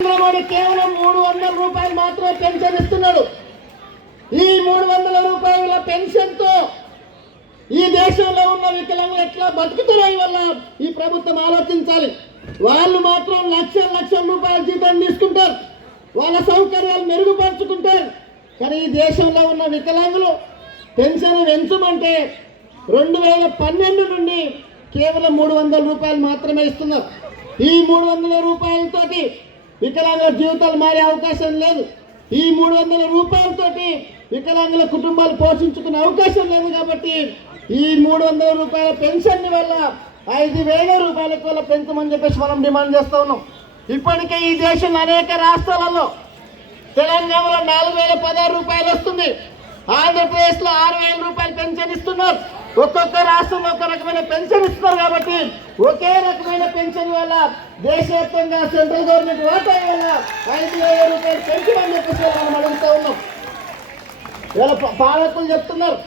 మోడీ కేవలం 300 రూపాయలు మాత్రమే పెన్షన్ ఇస్తున్నాడు. ఈ 300 రూపాయల పెన్షన్ తో ఈ దేశంలో ఉన్న వికలాంగులు ఎట్లా బతుకుతున్నాయి వల్ల ఈ ప్రభుత్వం ఆలోచించాలి. వాళ్ళు మాత్రం లక్షల రూపాయల జీతం తీసుకుంటారు, వాళ్ళ సౌకర్యాలు మెరుగుపరుచుకుంటారు. కానీ ఈ దేశంలో ఉన్న వికలాంగులు పెన్షన్ పెంచమంటే 2012 నుండి కేవలం 300 రూపాయలు మాత్రమే ఇస్తున్నారు. ఈ 300 రూపాయలతోటి వికలాంగుల జీవితాలు మారే అవకాశం లేదు. ఈ 300 రూపాయలతోటి వికలాంగుల కుటుంబాలు పోషించుకునే అవకాశం లేదు. కాబట్టి ఈ 300 రూపాయల పెన్షన్ వల్ల 5,000 రూపాయలకు వల్ల పెంచమని చెప్పేసి మనం డిమాండ్ చేస్తూ ఉన్నాం. ఇప్పటికే ఈ దేశంలో అనేక రాష్ట్రాలలో తెలంగాణలో 4,016 రూపాయలు వస్తుంది, ఆంధ్రప్రదేశ్లో 6,000 రూపాయలు పెన్షన్ ఇస్తున్నారు. ఒక్కొక్క రాష్ట్రంలో ఒక రకమైన పెన్షన్ ఇస్తున్నారు. కాబట్టి ఒకే రకమైన పెన్షన్ వల్ల దేశవ్యాప్తంగా సెంట్రల్ గవర్నమెంట్ వాటా వల్ల 5,000 రూపాయలు పెన్షన్ చెప్పేసి మనం అడుగుతూ ఉన్నాం. ఇవాళ పాలకులు చెప్తున్నారు,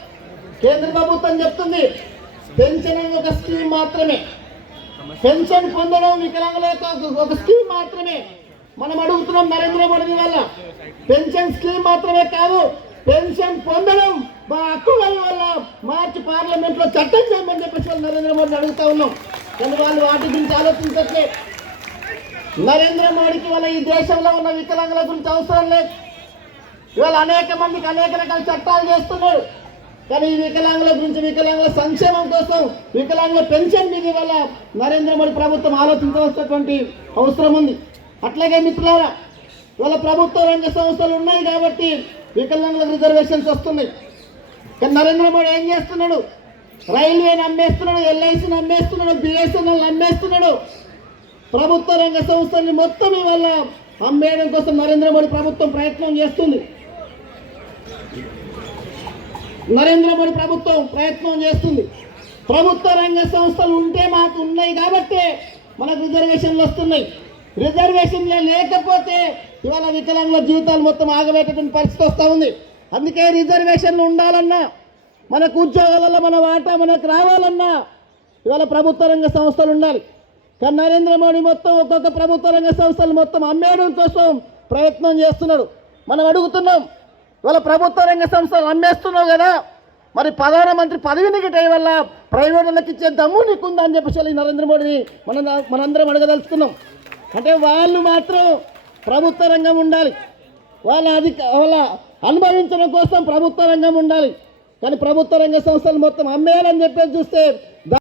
కేంద్ర ప్రభుత్వం చెప్తుంది పెన్షన్ అనేది ఒక స్కీమ్ మాత్రమే, పెన్షన్ పొందడం వికలాంగుల ఒక స్కీమ్ మాత్రమే. మనం అడుగుతున్నాం నరేంద్ర మోడీ వల్ల పెన్షన్ స్కీమ్ మాత్రమే కాదు, పెన్షన్ పొందడం మా హక్కు వల్ల మార్చి పార్లమెంట్ లో చట్టం చేయమని చెప్పేసి నరేంద్ర మోడీని అడుగుతా ఉన్నాం. కానీ వాళ్ళు వాటి గురించి ఆలోచించట్లే. నరేంద్ర మోడీకి వల్ల ఈ దేశంలో ఉన్న వికలాంగుల గురించి అవసరం లేదు. ఇవాళ అనేక మందికి అనేక రకాల చట్టాలు చేస్తున్నారు. కానీ ఈ వికలాంగుల గురించి, వికలాంగుల సంక్షేమం కోసం, వికలాంగుల పెన్షన్ మీద వల్ల నరేంద్ర మోడీ ప్రభుత్వం ఆలోచించవలసినటువంటి అవసరం ఉంది. అట్లాగే మిత్రులారా, ఇవాళ ప్రభుత్వ రంగ సంస్థలు ఉన్నాయి కాబట్టి వికలాంగులకు రిజర్వేషన్స్ వస్తున్నాయి. కానీ నరేంద్ర మోడీ ఏం చేస్తున్నాడు? రైల్వేని అమ్మేస్తున్నాడు, ఎల్ఐసిని అమ్మేస్తున్నాడు, బిఎస్ఎన్ఎల్ అమ్మేస్తున్నాడు. ప్రభుత్వ రంగ సంస్థల్ని మొత్తం ఇవాళ అమ్మేయడం కోసం నరేంద్ర మోడీ ప్రభుత్వం ప్రయత్నం చేస్తుంది. ప్రభుత్వ రంగ సంస్థలు ఉంటే మాకు ఉన్నాయి కాబట్టి మనకు రిజర్వేషన్లు వస్తున్నాయి. రిజర్వేషన్లు లేకపోతే ఇవాళ వికలాంగుల జీవితాలు మొత్తం ఆగబెట్టేటువంటి పరిస్థితి వస్తూ ఉంది. అందుకే రిజర్వేషన్లు ఉండాలన్నా, మనకు ఉద్యోగాలలో మన వాటా మనకు రావాలన్నా ఇవాళ ప్రభుత్వ రంగ సంస్థలు ఉండాలి. కానీ నరేంద్ర మోడీ మొత్తం ఒక్కొక్క ప్రభుత్వ రంగ సంస్థలు మొత్తం అమ్మేయడం కోసం ప్రయత్నం చేస్తున్నాడు. మనం అడుగుతున్నాం, ఇవాళ ప్రభుత్వ రంగ సంస్థలు అమ్మేస్తున్నావు కదా, మరి ప్రధానమంత్రి పదవిని గిట్టే వల్ల ప్రైవేటులకు ఇచ్చే దమ్ము నీకుందా అని చెప్పేసి నరేంద్ర మోడీని మనందరం అడగదలుచుకున్నాం. అంటే వాళ్ళు మాత్రం ప్రభుత్వ రంగం ఉండాలి, వాళ్ళ అనుభవించడం కోసం ప్రభుత్వ రంగం ఉండాలి. కానీ ప్రభుత్వ రంగ సంస్థలు మొత్తం అమ్మేయాలని చెప్పేసి చూస్తే